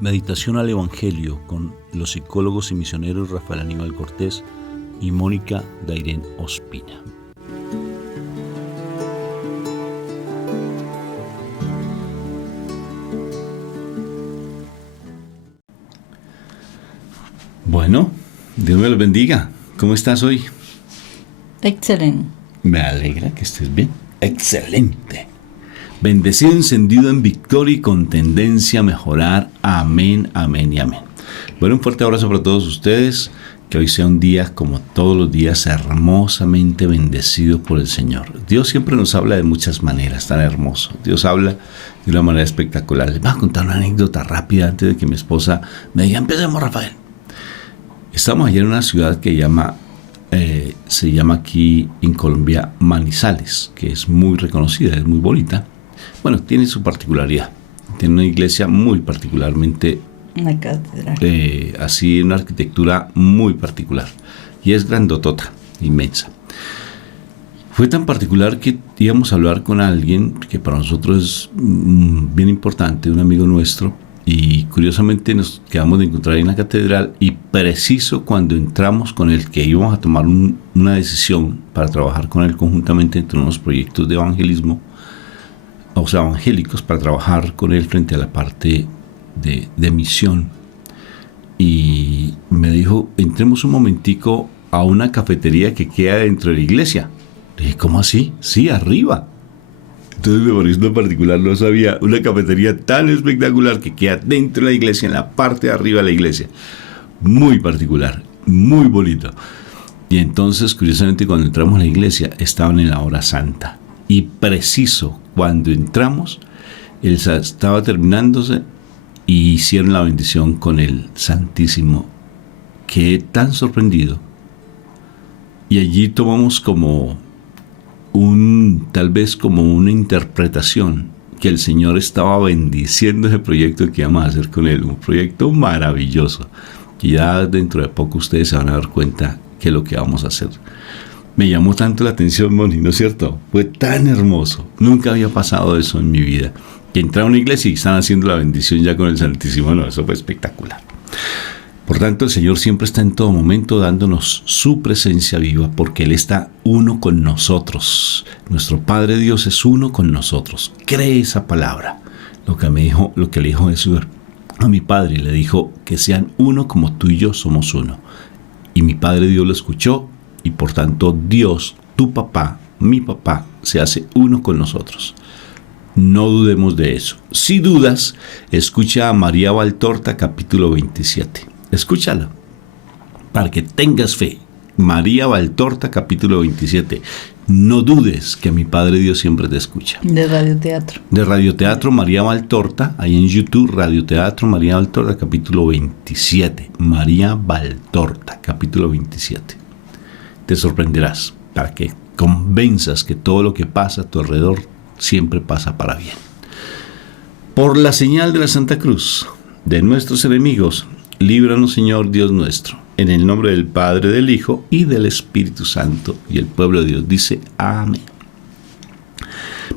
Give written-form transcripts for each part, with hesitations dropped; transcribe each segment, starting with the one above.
Meditación al Evangelio con los psicólogos y misioneros Rafael Aníbal Cortés y Mónica Dairén Ospina. Bueno, Dios me los bendiga. ¿Cómo estás hoy? Excelente. Me alegra que estés bien. Excelente. Bendecido, encendido en victoria y con tendencia a mejorar. Amén, amén y amén. Bueno, un fuerte abrazo para todos ustedes. Que hoy sea un día, como todos los días, hermosamente bendecido por el Señor. Dios siempre nos habla de muchas maneras, tan hermoso. Dios habla de una manera espectacular. Les voy a contar una anécdota rápida antes de que mi esposa me diga, empecemos, Rafael. Estamos allá en una ciudad que se llama aquí en Colombia Manizales, que es muy reconocida, es muy bonita. Bueno, tiene su particularidad. Tiene una iglesia muy particularmente, Una catedral. así, una arquitectura muy particular. Y es grandotota, inmensa. Fue tan particular que íbamos a hablar con alguien que para nosotros es bien importante, un amigo nuestro. Y curiosamente nos quedamos de encontrar en la catedral y preciso cuando entramos con él, que íbamos a tomar una decisión para trabajar con él conjuntamente entre unos proyectos de evangelismo, o sea, evangélicos, para trabajar con él frente a la parte de misión. Y me dijo, entremos un momentico a una cafetería que queda dentro de la iglesia. Le dije, ¿cómo así? Sí, arriba. Entonces me pareció en particular, no sabía, una cafetería tan espectacular que queda dentro de la iglesia, en la parte de arriba de la iglesia. Muy particular, muy bonito. Y entonces, curiosamente, cuando entramos a la iglesia, estaban en la hora santa. Y preciso, cuando entramos, él estaba terminándose y hicieron la bendición con el Santísimo. Quedé tan sorprendido. Y allí tomamos tal vez como una interpretación que el Señor estaba bendiciendo ese proyecto que íbamos a hacer con él, un proyecto maravilloso, que ya dentro de poco ustedes se van a dar cuenta que es lo que vamos a hacer. Me llamó tanto la atención, Moni, ¿no es cierto? Fue tan hermoso, nunca había pasado eso en mi vida, que entrar a una iglesia y están haciendo la bendición ya con el Santísimo. No, eso fue espectacular. Por tanto, el Señor siempre está en todo momento dándonos su presencia viva, porque Él está uno con nosotros. Nuestro Padre Dios es uno con nosotros. Cree esa palabra. Lo que le dijo Jesús a mi Padre, le dijo que sean uno como tú y yo somos uno. Y mi Padre Dios lo escuchó, y por tanto Dios, tu papá, mi papá, se hace uno con nosotros. No dudemos de eso. Si dudas, escucha a María Valtorta, capítulo 27. Escúchala, para que tengas fe. María Valtorta, capítulo 27. No dudes que mi Padre Dios siempre te escucha. De radioteatro. De radioteatro María Valtorta, ahí en YouTube, radioteatro María Valtorta, capítulo 27. María Valtorta, capítulo 27. Te sorprenderás, para que convenzas que todo lo que pasa a tu alrededor siempre pasa para bien. Por la señal de la Santa Cruz, de nuestros enemigos, líbranos, Señor Dios nuestro, en el nombre del Padre, del Hijo y del Espíritu Santo. Y el pueblo de Dios dice, amén.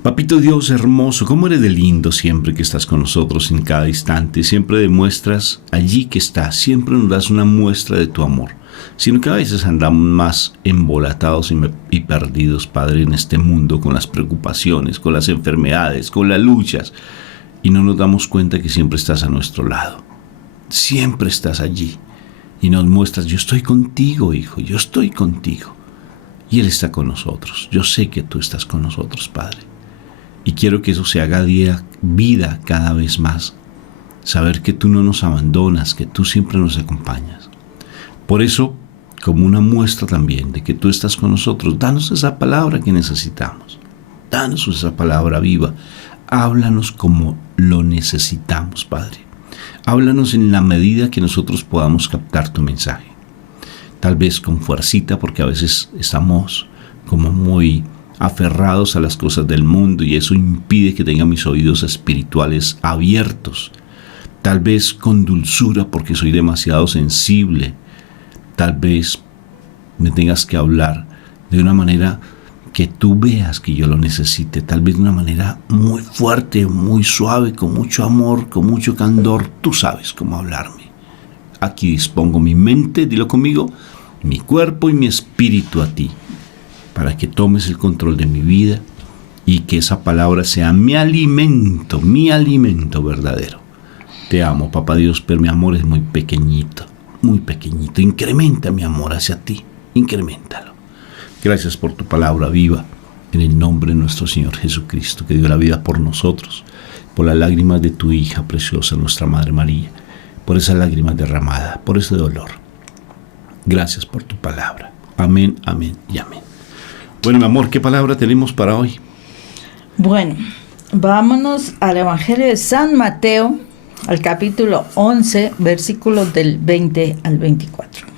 Papito Dios hermoso, cómo eres de lindo siempre que estás con nosotros en cada instante. Siempre demuestras allí que estás, siempre nos das una muestra de tu amor. Sino que a veces andamos más embolatados y perdidos, Padre, en este mundo, con las preocupaciones, con las enfermedades, con las luchas. Y no nos damos cuenta que siempre estás a nuestro lado. Siempre estás allí y nos muestras, yo estoy contigo, hijo, yo estoy contigo. Y Él está con nosotros. Yo sé que tú estás con nosotros, Padre. Y quiero que eso se haga vida cada vez más. Saber que tú no nos abandonas, que tú siempre nos acompañas. Por eso, como una muestra también de que tú estás con nosotros, danos esa palabra que necesitamos. Danos esa palabra viva. Háblanos como lo necesitamos, Padre. Háblanos en la medida que nosotros podamos captar tu mensaje. Tal vez con fuercita, porque a veces estamos como muy aferrados a las cosas del mundo y eso impide que tenga mis oídos espirituales abiertos. Tal vez con dulzura, porque soy demasiado sensible. Tal vez me tengas que hablar de una manera que tú veas que yo lo necesite, tal vez de una manera muy fuerte, muy suave, con mucho amor, con mucho candor. Tú sabes cómo hablarme. Aquí dispongo mi mente, dilo conmigo, mi cuerpo y mi espíritu a ti, para que tomes el control de mi vida y que esa palabra sea mi alimento verdadero. Te amo, Papá Dios, pero mi amor es muy pequeñito, muy pequeñito. Incrementa mi amor hacia ti, increméntalo. Gracias por tu palabra viva, en el nombre de nuestro Señor Jesucristo, que dio la vida por nosotros, por las lágrimas de tu hija preciosa, nuestra Madre María, por esas lágrimas derramadas, por ese dolor. Gracias por tu palabra. Amén, amén y amén. Bueno, mi amor, ¿qué palabra tenemos para hoy? Bueno, vámonos al Evangelio de San Mateo, al capítulo 11, versículos del 20 al 24.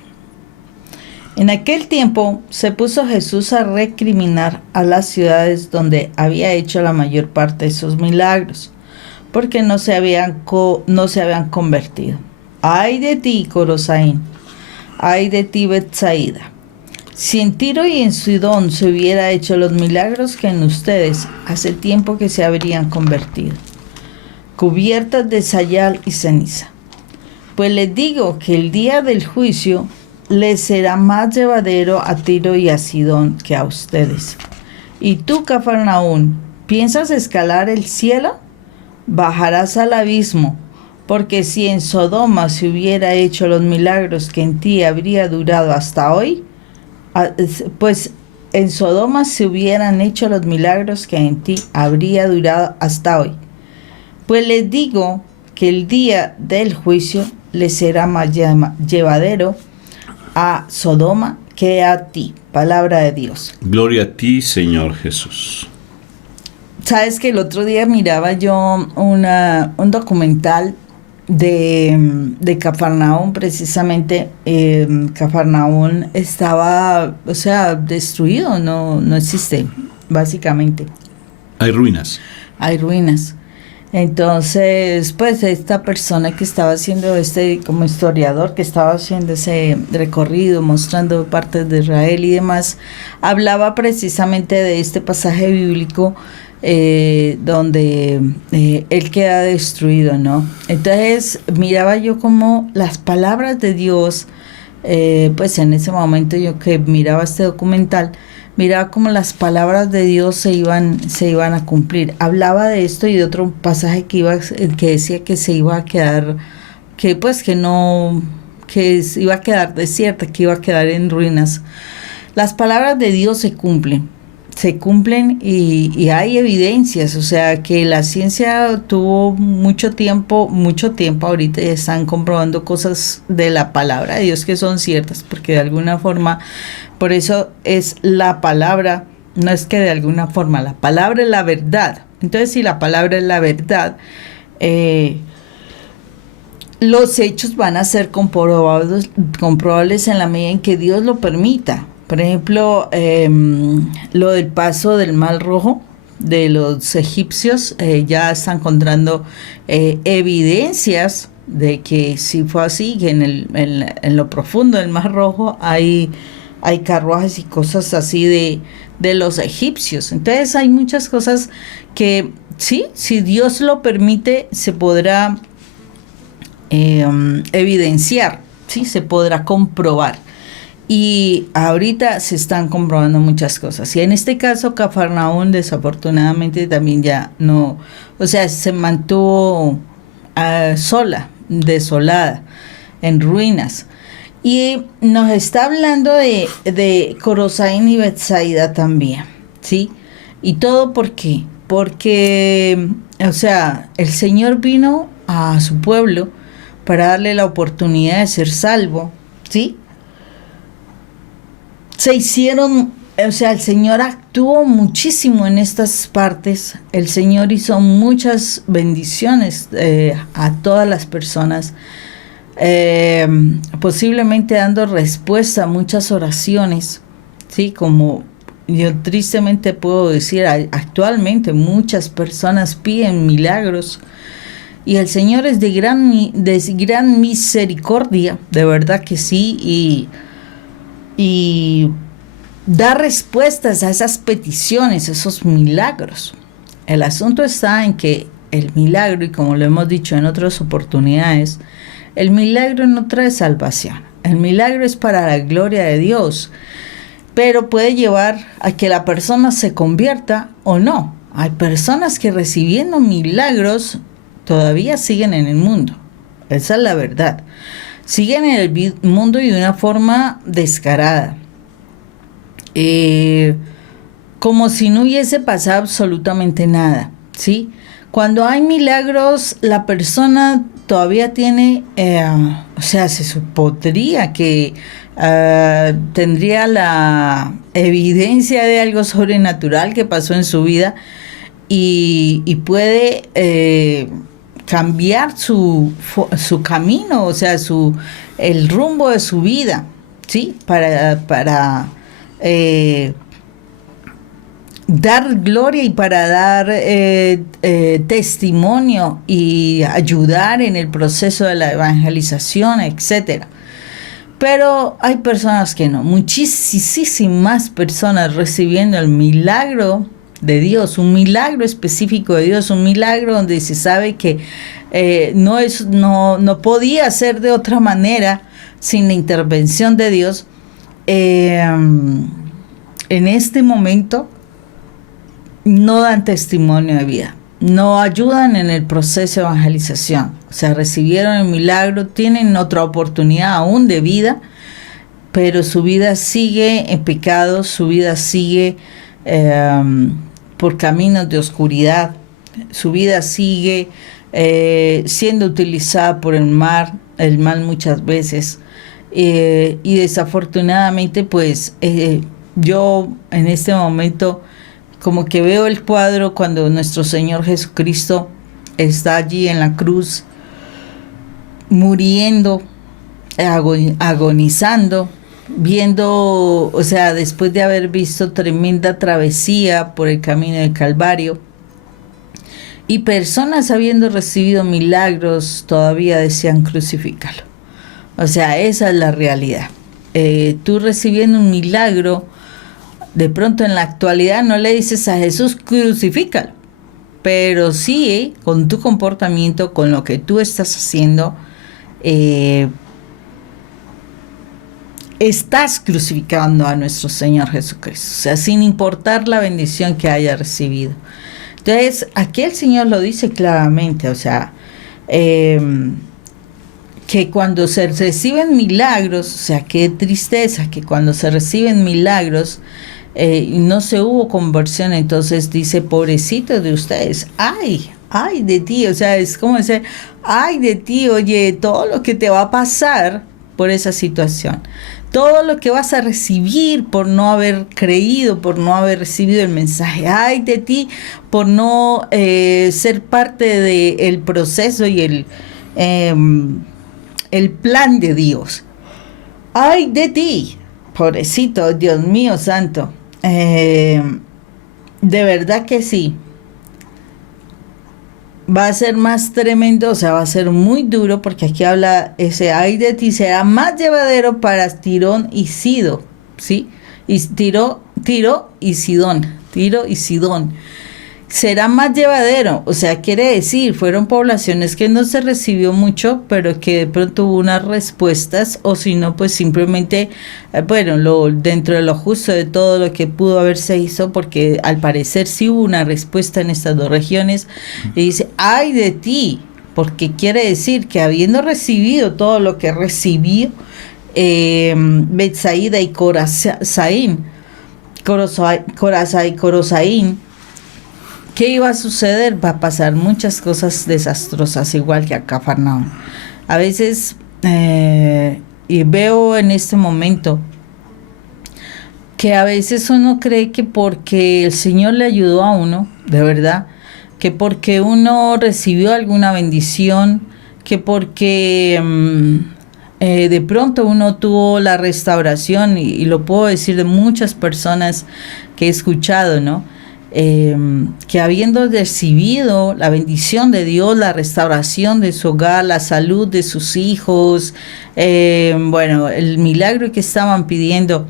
En aquel tiempo se puso Jesús a recriminar a las ciudades donde había hecho la mayor parte de sus milagros, porque no se habían convertido. ¡Ay de ti, Corosaín! ¡Ay de ti, Betsaida! Si en Tiro y en Sidón se hubiera hecho los milagros que en ustedes, hace tiempo que se habrían convertido, cubiertas de sayal y ceniza. Pues les digo que el día del juicio les será más llevadero a Tiro y a Sidón que a ustedes. Y tú, Cafarnaún, ¿piensas escalar el cielo? Bajarás al abismo, porque si en Sodoma se hubiera hecho los milagros que en ti habría durado hasta hoy, pues en Sodoma se hubieran hecho los milagros que en ti habría durado hasta hoy. Pues les digo que el día del juicio les será más llevadero a Sodoma que a ti. Palabra de Dios. Gloria a ti, Señor Jesús. Sabes que el otro día miraba yo un documental de Cafarnaún, precisamente. Cafarnaún estaba, destruido, no existe, básicamente. Hay ruinas. Hay ruinas. Entonces, pues esta persona que estaba haciendo como historiador, que estaba haciendo ese recorrido, mostrando partes de Israel y demás, hablaba precisamente de este pasaje bíblico donde él queda destruido, ¿no? Entonces miraba yo como las palabras de Dios, pues en ese momento yo que miraba este documental, miraba como las palabras de Dios se iban a cumplir. Hablaba de esto y de otro pasaje que decía que se iba a quedar, que iba a quedar desierta, que iba a quedar en ruinas. Las palabras de Dios se cumplen y hay evidencias, o sea que la ciencia tuvo mucho tiempo, ahorita ya están comprobando cosas de la palabra de Dios que son ciertas, porque de alguna forma, por eso es la palabra, no es que de alguna forma, la palabra es la verdad. Entonces, si la palabra es la verdad, los hechos van a ser comprobables en la medida en que Dios lo permita. Por ejemplo, lo del paso del Mar Rojo de los egipcios, ya están encontrando evidencias de que sí fue así, que en lo profundo del Mar Rojo hay carruajes y cosas así de los egipcios. Entonces hay muchas cosas que sí, si Dios lo permite, se podrá evidenciar, ¿sí? Se podrá comprobar. Y ahorita se están comprobando muchas cosas. Y en este caso, Cafarnaún desafortunadamente también ya no, se mantuvo sola, desolada, en ruinas. Y nos está hablando de Corosaín y Betsaida también, ¿sí? Y todo ¿por qué? Porque, el Señor vino a su pueblo para darle la oportunidad de ser salvo, ¿sí? El Señor actuó muchísimo en estas partes. El Señor hizo muchas bendiciones a todas las personas, posiblemente dando respuesta a muchas oraciones, ¿sí? Como yo tristemente puedo decir, actualmente muchas personas piden milagros y el Señor es de gran misericordia, de verdad que sí, y dar respuestas a esas peticiones, esos milagros. El asunto está en que el milagro, y como lo hemos dicho en otras oportunidades, el milagro no trae salvación. El milagro es para la gloria de Dios, pero puede llevar a que la persona se convierta o no. Hay personas que recibiendo milagros todavía siguen en el mundo. Esa es la verdad. Siguen en el mundo y de una forma descarada. Como si no hubiese pasado absolutamente nada, ¿sí? Cuando hay milagros, la persona todavía tiene, o sea, se supondría que tendría la evidencia de algo sobrenatural que pasó en su vida y puede cambiar su camino, o sea, el rumbo de su vida, ¿sí? Para dar gloria y para dar testimonio y ayudar en el proceso de la evangelización, etcétera. Pero hay personas que no, muchísimas personas recibiendo el milagro de Dios, un milagro específico de Dios, un milagro donde se sabe que no podía ser de otra manera sin la intervención de Dios. En este momento no dan testimonio de vida, no ayudan en el proceso de evangelización. O sea, recibieron el milagro, tienen otra oportunidad aún de vida, pero su vida sigue en pecado, su vida sigue por caminos de oscuridad, su vida sigue siendo utilizada por el mal muchas veces. Y desafortunadamente, pues yo en este momento como que veo el cuadro cuando nuestro Señor Jesucristo está allí en la cruz, muriendo, agonizando, viendo, o sea, después de haber visto tremenda travesía por el camino del Calvario, y personas habiendo recibido milagros todavía decían crucifícalo. O sea, esa es la realidad. Tú recibiendo un milagro, de pronto en la actualidad no le dices a Jesús crucifícalo, pero sí con tu comportamiento, con lo que tú estás haciendo, estás crucificando a nuestro Señor Jesucristo, o sea, sin importar la bendición que haya recibido. Entonces, aquí el Señor lo dice claramente, o sea, que cuando se reciben milagros, o sea, qué tristeza que cuando se reciben milagros no se hubo conversión. Entonces dice, pobrecito de ustedes, ay de ti, o sea, es como decir, ay de ti, oye, todo lo que te va a pasar por esa situación, todo lo que vas a recibir por no haber creído, por no haber recibido el mensaje, ay de ti por no ser parte del proceso y el plan de Dios. Ay de ti, pobrecito, Dios mío santo. De verdad que sí. Va a ser más tremendo, o sea, va a ser muy duro, porque aquí habla ese ay de ti será más llevadero para Tirón y Sidón, ¿sí? Y Tiro y Sidón. Será más llevadero, o sea, quiere decir, fueron poblaciones que no se recibió mucho, pero que de pronto hubo unas respuestas, o si no, pues simplemente, bueno, dentro de lo justo de todo lo que pudo haberse hizo, porque al parecer sí hubo una respuesta en estas dos regiones, y dice, ay de ti, porque quiere decir que habiendo recibido todo lo que recibió Betsaida y Corazaín, ¿qué iba a suceder? Va a pasar muchas cosas desastrosas, igual que a Cafarnaúm. A veces, y veo en este momento, que a veces uno cree que porque el Señor le ayudó a uno, de verdad, que porque uno recibió alguna bendición, que porque de pronto uno tuvo la restauración, y lo puedo decir de muchas personas que he escuchado, ¿no? Que habiendo recibido la bendición de Dios, la restauración de su hogar, la salud de sus hijos, bueno, el milagro que estaban pidiendo,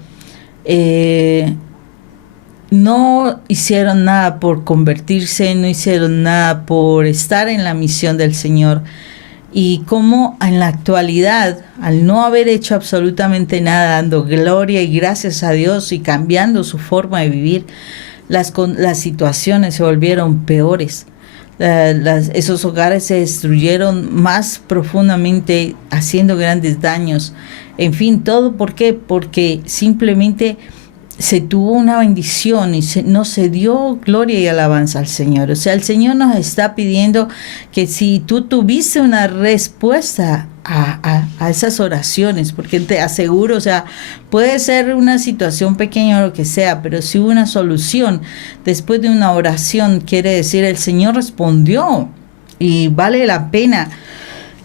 no hicieron nada por convertirse, no hicieron nada por estar en la misión del Señor. Y como en la actualidad, al no haber hecho absolutamente nada, dando gloria y gracias a Dios y cambiando su forma de vivir, las situaciones se volvieron peores. Esos hogares se destruyeron más profundamente, haciendo grandes daños. En fin, ¿todo por qué? Porque simplemente se tuvo una bendición y no se dio gloria y alabanza al Señor. O sea, el Señor nos está pidiendo que si tú tuviste una respuesta a esas oraciones, porque te aseguro, o sea, puede ser una situación pequeña o lo que sea, pero si hubo una solución después de una oración, quiere decir el Señor respondió, y vale la pena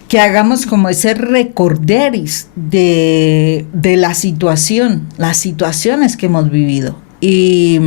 que hagamos como ese recorderis de la situación, las situaciones que hemos vivido, y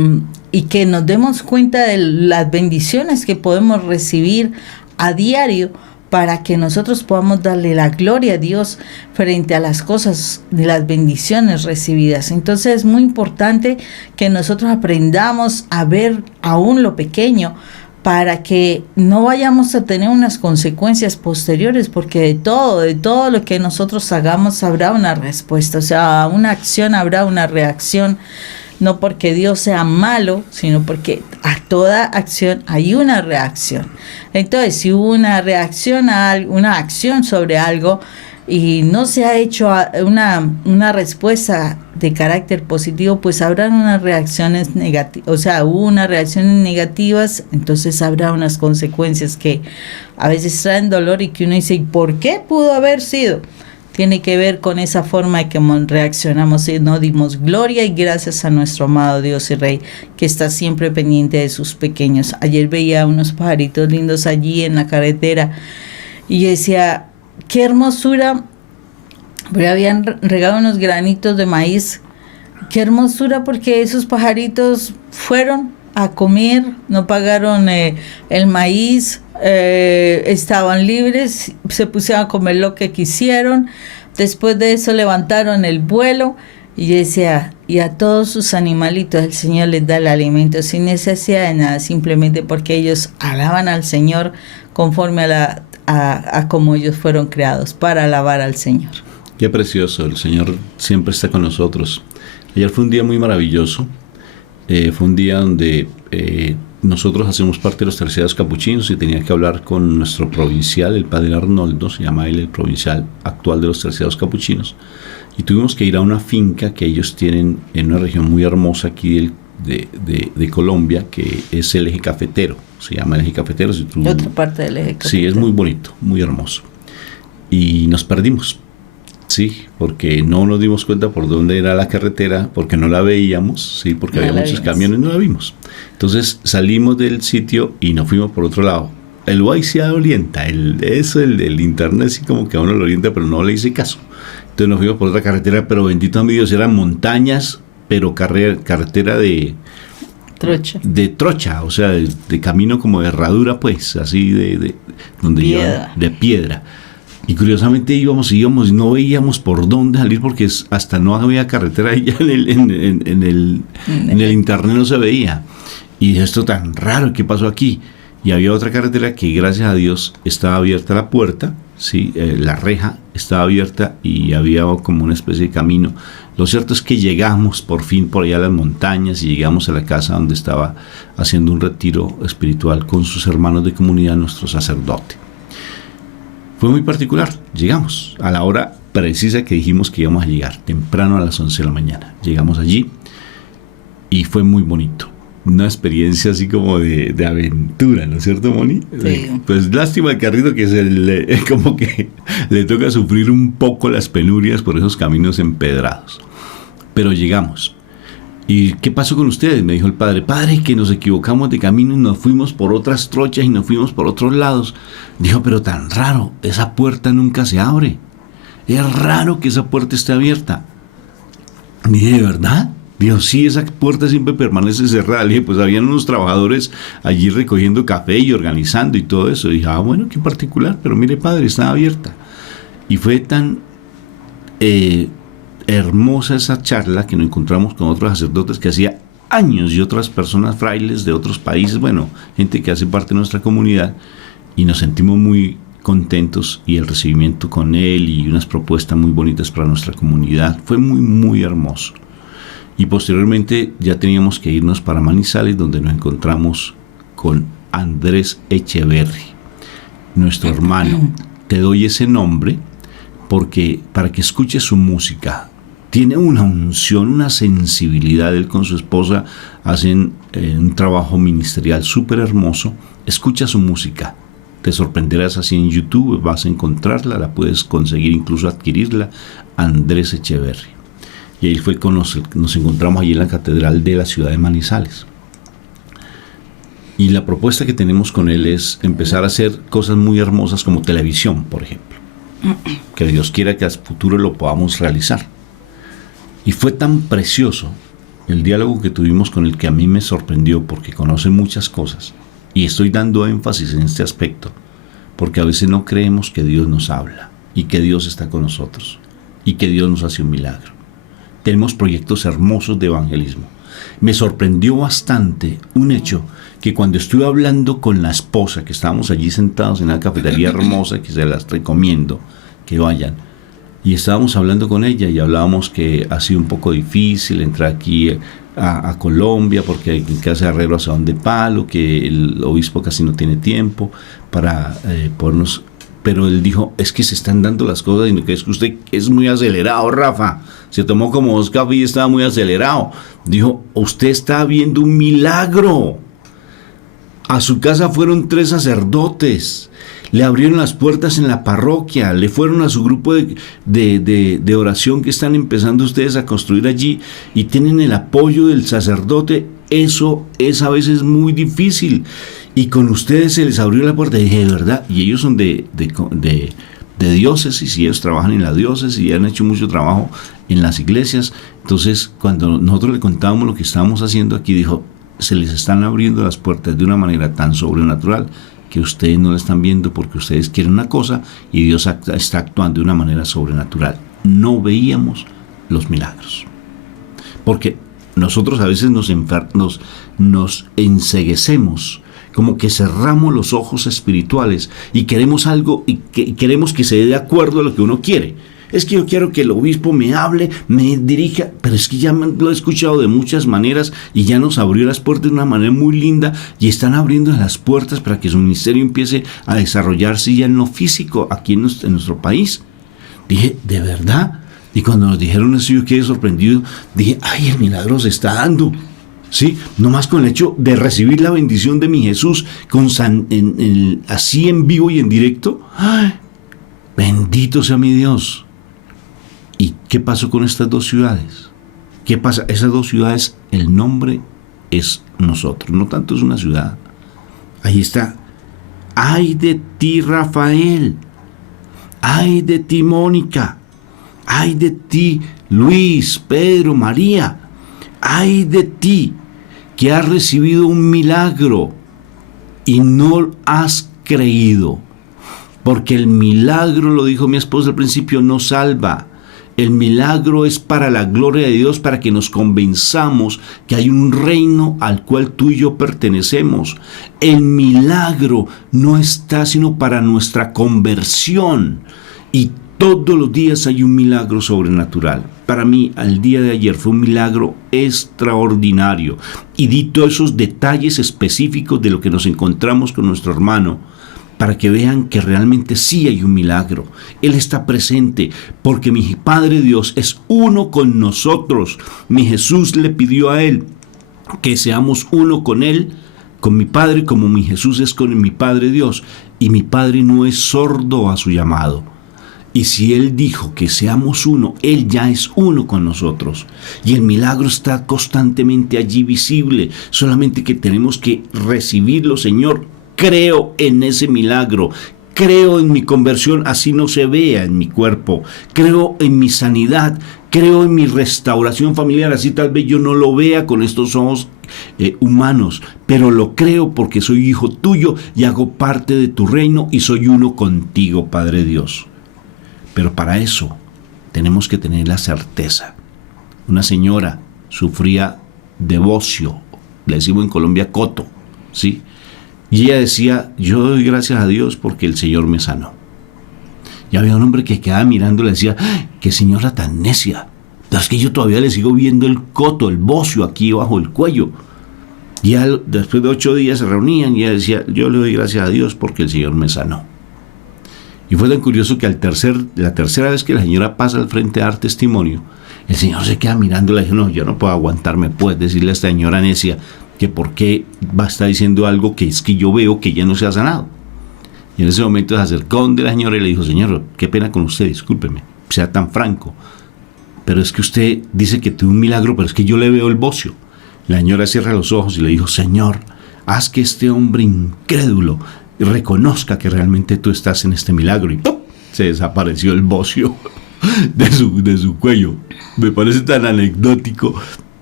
que nos demos cuenta de las bendiciones que podemos recibir a diario, para que nosotros podamos darle la gloria a Dios frente a las cosas, de las bendiciones recibidas. Entonces es muy importante que nosotros aprendamos a ver aún lo pequeño, para que no vayamos a tener unas consecuencias posteriores, porque de todo lo que nosotros hagamos habrá una respuesta. O sea, a una acción habrá una reacción, no porque Dios sea malo, sino porque a toda acción hay una reacción. Entonces, si hubo una reacción una acción sobre algo, y no se ha hecho una respuesta de carácter positivo, pues habrán unas reacciones negativas. O sea, hubo unas reacciones negativas, entonces habrá unas consecuencias que a veces traen dolor, y que uno dice, ¿y por qué pudo haber sido? Tiene que ver con esa forma de que reaccionamos y no dimos gloria y gracias a nuestro amado Dios y Rey, que está siempre pendiente de sus pequeños. Ayer veía unos pajaritos lindos allí en la carretera y decía, qué hermosura, pero habían regado unos granitos de maíz. Qué hermosura, porque esos pajaritos fueron a comer, no pagaron el maíz, estaban libres, se pusieron a comer lo que quisieron. Después de eso levantaron el vuelo, y yo decía, y a todos sus animalitos el Señor les da el alimento sin necesidad de nada, simplemente porque ellos alaban al Señor conforme a cómo ellos fueron creados, para alabar al Señor. Qué precioso, el Señor siempre está con nosotros. Ayer fue un día muy maravilloso, fue un día donde nosotros hacemos parte de los terciarios capuchinos, y tenía que hablar con nuestro provincial, el padre Arnoldo, se llama él el provincial actual de los terciarios capuchinos, y tuvimos que ir a una finca que ellos tienen en una región muy hermosa aquí de Colombia, que es el Eje Cafetero, se llama el Eje Cafetero. Otra parte del Eje Cafetero. Sí, es muy bonito, muy hermoso. Y nos perdimos, sí, porque no nos dimos cuenta por dónde era la carretera, porque no la veíamos, sí, porque no había muchos camiones, no la vimos. Entonces salimos del sitio y nos fuimos por otro lado. El Waze se orienta, el internet sí como que a uno lo orienta, pero no le hice caso. Entonces nos fuimos por otra carretera, pero bendito a mi Dios, eran montañas, pero carretera de trocha, o sea, de camino como de herradura, pues, así donde iban, de piedra. Y curiosamente íbamos y no veíamos por dónde salir, porque hasta no había carretera ya en el internet no se veía. Y esto tan raro, ¿qué pasó aquí? Y había otra carretera que, gracias a Dios, estaba abierta la puerta, ¿sí? La reja estaba abierta y había como una especie de camino. Lo cierto es que llegamos por fin por allá a las montañas, y llegamos a la casa donde estaba haciendo un retiro espiritual con sus hermanos de comunidad, nuestro sacerdote. Fue muy particular. Llegamos a la hora precisa que dijimos que íbamos a llegar, temprano a las 11 de la mañana. Llegamos allí y fue muy bonito. Una experiencia así como de aventura, ¿no es cierto, Moni? Sí. Pues lástima el carrito que como que le toca sufrir un poco las penurias por esos caminos empedrados. Pero llegamos. ¿Y qué pasó con ustedes? Me dijo el padre. Padre, que nos equivocamos de camino y nos fuimos por otras trochas y nos fuimos por otros lados. Dijo, pero tan raro, esa puerta nunca se abre. Es raro que esa puerta esté abierta. Dije, ¿de verdad? Dijo, sí, esa puerta siempre permanece cerrada. Le dije, pues habían unos trabajadores allí recogiendo café y organizando y todo eso. Y dije, bueno, qué particular, pero mire, padre, estaba abierta. Y fue tan hermosa esa charla que nos encontramos con otros sacerdotes que hacía años y otras personas frailes de otros países, bueno, gente que hace parte de nuestra comunidad, y nos sentimos muy contentos, y el recibimiento con él y unas propuestas muy bonitas para nuestra comunidad fue muy, muy hermoso. Y posteriormente ya teníamos que irnos para Manizales, donde nos encontramos con Andrés Echeverry, nuestro hermano. Te doy ese nombre porque para que escuches su música. Tiene una unción, una sensibilidad. Él con su esposa hacen un trabajo ministerial súper hermoso. Escucha su música. Te sorprenderás así en YouTube, vas a encontrarla, la puedes conseguir, incluso adquirirla. Andrés Echeverry. Y ahí fue cuando nos encontramos allí en la catedral de la ciudad de Manizales. Y la propuesta que tenemos con él es empezar a hacer cosas muy hermosas como televisión, por ejemplo. Que Dios quiera que a futuro lo podamos realizar. Y fue tan precioso el diálogo que tuvimos con él, que a mí me sorprendió porque conoce muchas cosas. Y estoy dando énfasis en este aspecto, porque a veces no creemos que Dios nos habla y que Dios está con nosotros y que Dios nos hace un milagro. Tenemos proyectos hermosos de evangelismo. Me sorprendió bastante un hecho, que cuando estuve hablando con la esposa, que estábamos allí sentados en una cafetería hermosa, que se las recomiendo que vayan, y estábamos hablando con ella y hablábamos que ha sido un poco difícil entrar aquí a Colombia porque hay que hacer arreglo hacia donde palo, que el obispo casi no tiene tiempo para ponernos. Pero él dijo, es que se están dando las cosas y que es que usted es muy acelerado, Rafa. Se tomó como 2 cafés y estaba muy acelerado. Dijo, usted está viendo un milagro. A su casa fueron 3 sacerdotes. Le abrieron las puertas en la parroquia, le fueron a su grupo de oración que están empezando ustedes a construir allí y tienen el apoyo del sacerdote. Eso es a veces muy difícil. Y con ustedes se les abrió la puerta. Y dije, de verdad, y ellos son de diócesis, y ellos trabajan en la diócesis y han hecho mucho trabajo en las iglesias. Entonces, cuando nosotros le contábamos lo que estábamos haciendo aquí, dijo, se les están abriendo las puertas de una manera tan sobrenatural que ustedes no la están viendo porque ustedes quieren una cosa y Dios está actuando de una manera sobrenatural. No veíamos los milagros. Porque nosotros a veces nos enceguecemos, como que cerramos los ojos espirituales y queremos algo y queremos que se dé de acuerdo a lo que uno quiere. Es que yo quiero que el obispo me hable, me dirija, pero es que ya lo he escuchado de muchas maneras y ya nos abrió las puertas de una manera muy linda y están abriendo las puertas para que su ministerio empiece a desarrollarse ya en lo físico aquí en nuestro país. Dije, ¿de verdad? Y cuando nos dijeron eso yo quedé sorprendido. Dije, ¡ay, el milagro se está dando! Sí, nomás con el hecho de recibir la bendición de mi Jesús así en vivo y en directo. ¡Ay! Bendito sea mi Dios. ¿Y qué pasó con estas 2 ciudades? ¿Qué pasa? Esas 2 ciudades, el nombre es nosotros, no tanto es una ciudad. Ahí está. ¡Ay de ti, Rafael! ¡Ay de ti, Mónica! ¡Ay de ti, Luis, Pedro, María! ¡Ay de ti, que has recibido un milagro y no has creído! Porque el milagro, lo dijo mi esposa al principio, no salva. El milagro es para la gloria de Dios, para que nos convenzamos que hay un reino al cual tú y yo pertenecemos. El milagro no está sino para nuestra conversión. Y todos los días hay un milagro sobrenatural. Para mí, el día de ayer fue un milagro extraordinario. Y di todos esos detalles específicos de lo que nos encontramos con nuestro hermano, para que vean que realmente sí hay un milagro. Él está presente porque mi Padre Dios es uno con nosotros. Mi Jesús le pidió a Él que seamos uno con Él, con mi Padre, como mi Jesús es con mi Padre Dios. Y mi Padre no es sordo a su llamado. Y si Él dijo que seamos uno, Él ya es uno con nosotros. Y el milagro está constantemente allí visible. Solamente que tenemos que recibirlo, Señor. Creo en ese milagro, creo en mi conversión, así no se vea en mi cuerpo, creo en mi sanidad, creo en mi restauración familiar, así tal vez yo no lo vea con estos ojos humanos, pero lo creo porque soy hijo tuyo y hago parte de tu reino y soy uno contigo, Padre Dios. Pero para eso tenemos que tener la certeza. Una señora sufría de bocio, le decimos en Colombia coto, ¿sí? Y ella decía, yo doy gracias a Dios porque el Señor me sanó. Y había un hombre que quedaba mirando y le decía, ¡ay, qué señora tan necia! Es que yo todavía le sigo viendo el coto, el bocio aquí bajo el cuello. Y ya después de 8 días se reunían y ella decía, yo le doy gracias a Dios porque el Señor me sanó. Y fue tan curioso que la tercera vez que la señora pasa al frente a dar testimonio, el Señor se queda mirando y le dice, no, yo no puedo aguantarme, puedes decirle a esta señora necia que por qué va a estar diciendo algo que es que yo veo que ella no se ha sanado. Y en ese momento se acercó donde la señora y le dijo, señor, qué pena con usted, discúlpeme, sea tan franco, pero es que usted dice que tuvo un milagro, pero es que yo le veo el bocio. La señora cierra los ojos y le dijo, Señor, haz que este hombre incrédulo reconozca que realmente tú estás en este milagro. Y ¡pum!, se desapareció el bocio de su cuello. Me parece tan anecdótico,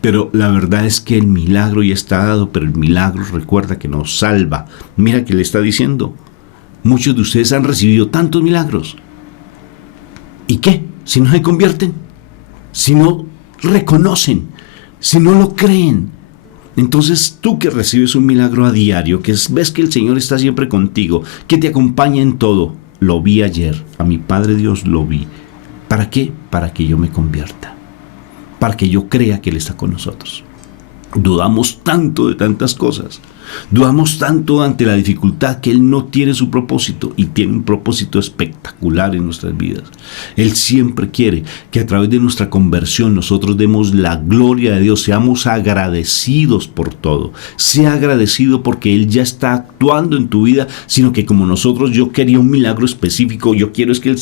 pero la verdad es que el milagro ya está dado, pero el milagro recuerda que nos salva. Mira que le está diciendo, muchos de ustedes han recibido tantos milagros. ¿Y qué? Si no se convierten, si no reconocen, si no lo creen. Entonces tú que recibes un milagro a diario, que ves que el Señor está siempre contigo, que te acompaña en todo, lo vi ayer, a mi Padre Dios lo vi. ¿Para qué? Para que yo me convierta, para que yo crea que Él está con nosotros. Dudamos tanto de tantas cosas, dudamos tanto ante la dificultad que Él no tiene su propósito y tiene un propósito espectacular en nuestras vidas. Él siempre quiere que a través de nuestra conversión nosotros demos la gloria de Dios, seamos agradecidos por todo. Sea agradecido porque Él ya está actuando en tu vida, sino que como nosotros, yo quería un milagro específico, yo quiero es que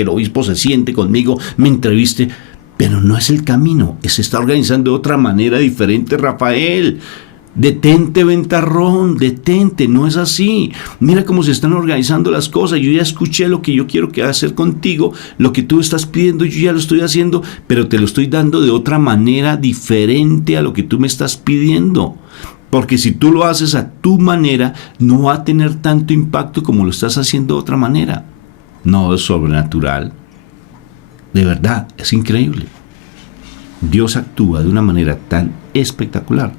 el obispo se siente conmigo, me entreviste. Pero no es el camino, se está organizando de otra manera diferente, Rafael. Detente, ventarrón, detente, no es así. Mira cómo se están organizando las cosas. Yo ya escuché lo que yo quiero hacer contigo, lo que tú estás pidiendo, yo ya lo estoy haciendo, pero te lo estoy dando de otra manera diferente a lo que tú me estás pidiendo. Porque si tú lo haces a tu manera, no va a tener tanto impacto como lo estás haciendo de otra manera. No es sobrenatural. De verdad, es increíble. Dios actúa de una manera tan espectacular,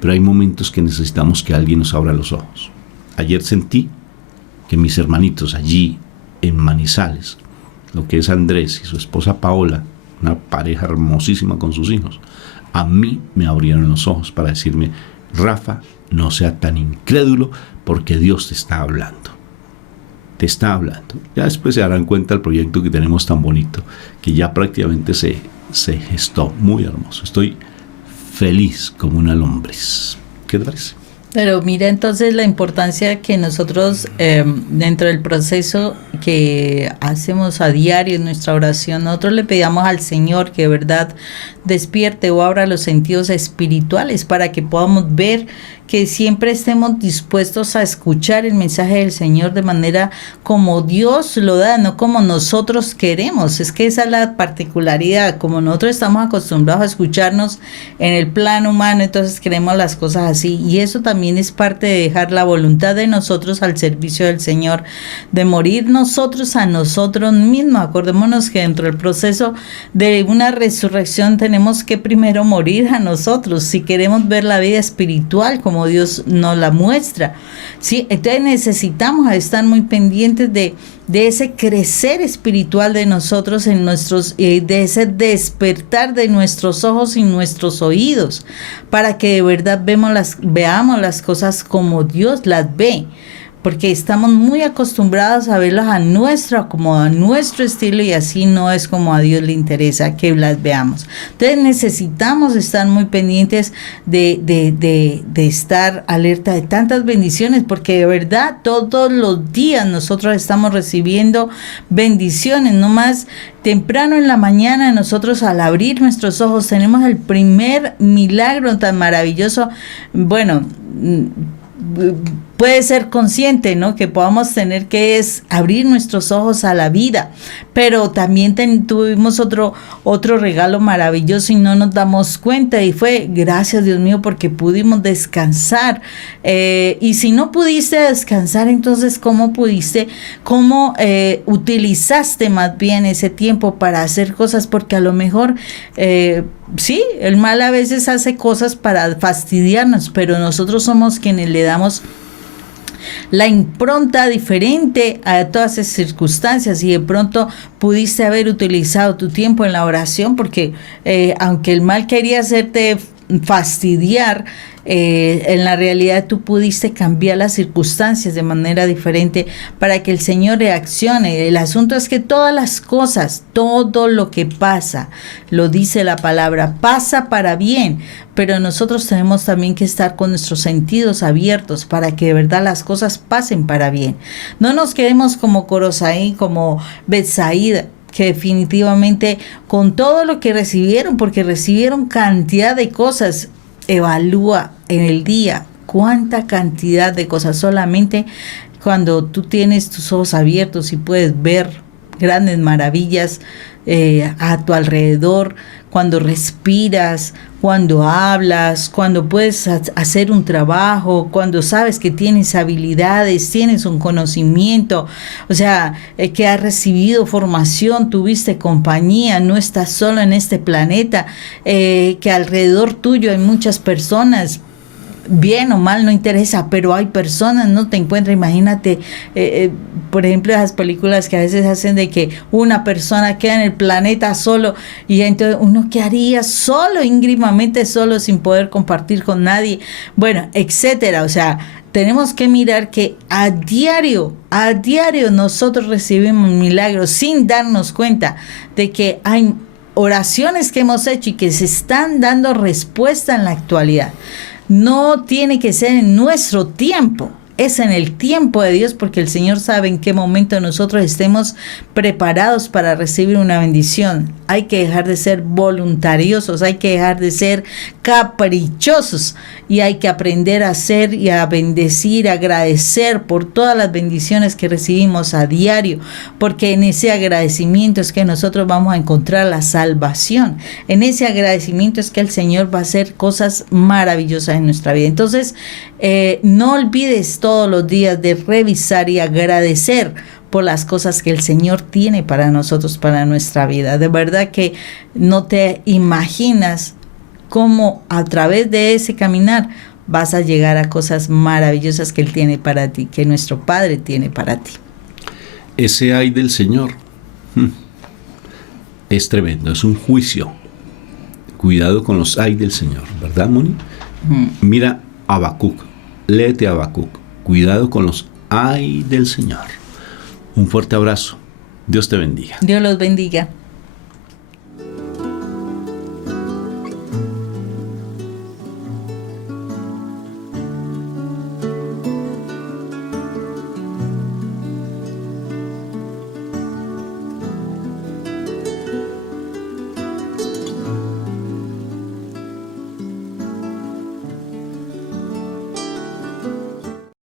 pero hay momentos que necesitamos que alguien nos abra los ojos. Ayer sentí que mis hermanitos allí en Manizales, lo que es Andrés y su esposa Paola, una pareja hermosísima con sus hijos, a mí me abrieron los ojos para decirme, Rafa, no sea tan incrédulo porque Dios te está hablando. Te está hablando. Ya después se darán cuenta del proyecto que tenemos tan bonito, que ya prácticamente se gestó. Muy hermoso. Estoy feliz como una lombriz. ¿Qué te parece? Pero mira entonces la importancia que nosotros dentro del proceso que hacemos a diario en nuestra oración, nosotros le pedamos al Señor que de verdad despierte o abra los sentidos espirituales para que podamos ver, que siempre estemos dispuestos a escuchar el mensaje del Señor de manera como Dios lo da, no como nosotros queremos. Es que esa es la particularidad, como nosotros estamos acostumbrados a escucharnos en el plano humano, entonces queremos las cosas así, y eso también es parte de dejar la voluntad de nosotros al servicio del Señor, de morir nosotros a nosotros mismos. Acordémonos que dentro del proceso de una resurrección tenemos que primero morir a nosotros si queremos ver la vida espiritual como Dios nos la muestra, ¿sí? Entonces necesitamos estar muy pendientes de ese crecer espiritual de nosotros en nuestros, de ese despertar de nuestros ojos y nuestros oídos, para que de verdad veamos las cosas como Dios las ve. Porque estamos muy acostumbrados a verlas a nuestro estilo, y así no es como a Dios le interesa que las veamos. Entonces necesitamos estar muy pendientes de estar alerta de tantas bendiciones, porque de verdad todos los días nosotros estamos recibiendo bendiciones. No más temprano en la mañana nosotros al abrir nuestros ojos tenemos el primer milagro tan maravilloso. Bueno, puede ser consciente, ¿no? Que podamos tener que es abrir nuestros ojos a la vida, pero también tuvimos otro regalo maravilloso y no nos damos cuenta, y fue gracias Dios mío porque pudimos descansar. Y si no pudiste descansar, entonces ¿cómo utilizaste más bien ese tiempo para hacer cosas? Porque a lo mejor sí, el mal a veces hace cosas para fastidiarnos, pero nosotros somos quienes le damos la impronta diferente a todas esas circunstancias, y de pronto pudiste haber utilizado tu tiempo en la oración, porque aunque el mal quería hacerte fastidiar, en la realidad tú pudiste cambiar las circunstancias de manera diferente para que el Señor reaccione. El asunto es que todas las cosas, todo lo que pasa, lo dice la palabra, pasa para bien, pero nosotros tenemos también que estar con nuestros sentidos abiertos para que de verdad las cosas pasen para bien. No nos quedemos como Corosaí, como Betsaída, que definitivamente con todo lo que recibieron, porque recibieron cantidad de cosas. Evalúa en el día cuánta cantidad de cosas. Solamente cuando tú tienes tus ojos abiertos y puedes ver grandes maravillas a tu alrededor, cuando respiras, cuando hablas, cuando puedes hacer un trabajo, cuando sabes que tienes habilidades, tienes un conocimiento, o sea, que has recibido formación, tuviste compañía, no estás solo en este planeta, que alrededor tuyo hay muchas personas. Bien o mal, no interesa, pero hay personas, no te encuentras. Imagínate, por ejemplo, esas películas que a veces hacen de que una persona queda en el planeta solo, y entonces uno quedaría solo, íngrimamente solo, sin poder compartir con nadie, bueno, etcétera. O sea, tenemos que mirar que a diario nosotros recibimos milagros sin darnos cuenta de que hay oraciones que hemos hecho y que se están dando respuesta en la actualidad. No tiene que ser en nuestro tiempo, es en el tiempo de Dios, porque el Señor sabe en qué momento nosotros estemos preparados para recibir una bendición. Hay que dejar de ser voluntariosos, hay que dejar de ser caprichosos, y hay que aprender a hacer y a bendecir, a agradecer por todas las bendiciones que recibimos a diario, porque en ese agradecimiento es que nosotros vamos a encontrar la salvación. En ese agradecimiento es que el Señor va a hacer cosas maravillosas en nuestra vida. Entonces, no olvides todos los días de revisar y agradecer por las cosas que el Señor tiene para nosotros, para nuestra vida. De verdad que no te imaginas cómo a través de ese caminar vas a llegar a cosas maravillosas que Él tiene para ti, que nuestro Padre tiene para ti. Ese ay del Señor es tremendo, es un juicio. Cuidado con los ay del Señor, ¿verdad, Moni? Mira Habacuc, léete Habacuc. Cuidado con los ay del Señor. Un fuerte abrazo. Dios te bendiga. Dios los bendiga.